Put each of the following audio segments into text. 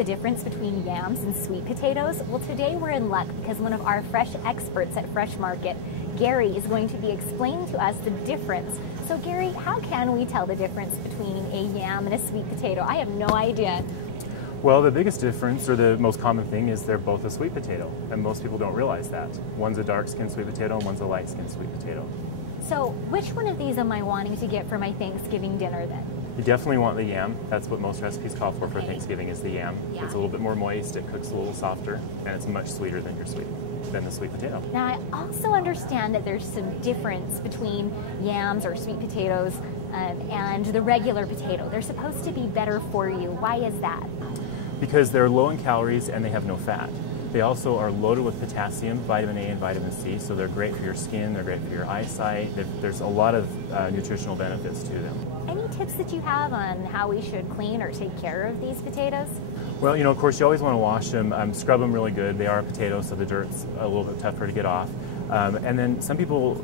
the difference between yams and sweet potatoes? Well, today we're in luck because one of our fresh experts at Fresh Market, Gary, is going to be explaining to us the difference. So Gary, how can we tell the difference between a yam and a sweet potato? I have no idea. Well, the biggest difference, or the most common thing, is they're both a sweet potato, and most people don't realize that. One's a dark-skinned sweet potato and one's a light-skinned sweet potato. So which one of these am I wanting to get for my Thanksgiving dinner then? You definitely want the yam. That's what most recipes call for Thanksgiving, is the yam. Yeah. It's a little bit more moist, it cooks a little softer, and it's much sweeter than the sweet potato. Now, I also understand that there's some difference between yams or sweet potatoes and the regular potato. They're supposed to be better for you. Why is that? Because they're low in calories and they have no fat. They also are loaded with potassium, vitamin A, and vitamin C, so they're great for your skin, they're great for your eyesight. There's a lot of nutritional benefits to them. Any tips that you have on how we should clean or take care of these potatoes? Well, of course, you always want to wash them, scrub them really good. They are potatoes, so the dirt's a little bit tougher to get off. And then some people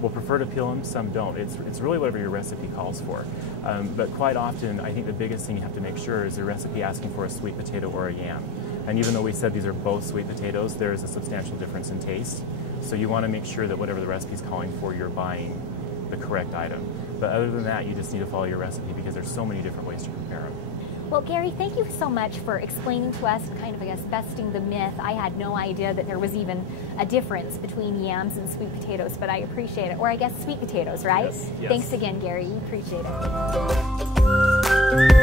will prefer to peel them, some don't. It's really whatever your recipe calls for. But quite often, I think the biggest thing you have to make sure is your recipe asking for a sweet potato or a yam. And even though we said these are both sweet potatoes, there is a substantial difference in taste. So you want to make sure that whatever the recipe is calling for, you're buying the correct item. But other than that, you just need to follow your recipe because there's so many different ways to prepare them. Well, Gary, thank you so much for explaining to us, kind of, I guess, besting the myth. I had no idea that there was even a difference between yams and sweet potatoes, but I appreciate it. Or I guess sweet potatoes, right? Yes, yes. Thanks again, Gary. You appreciate it.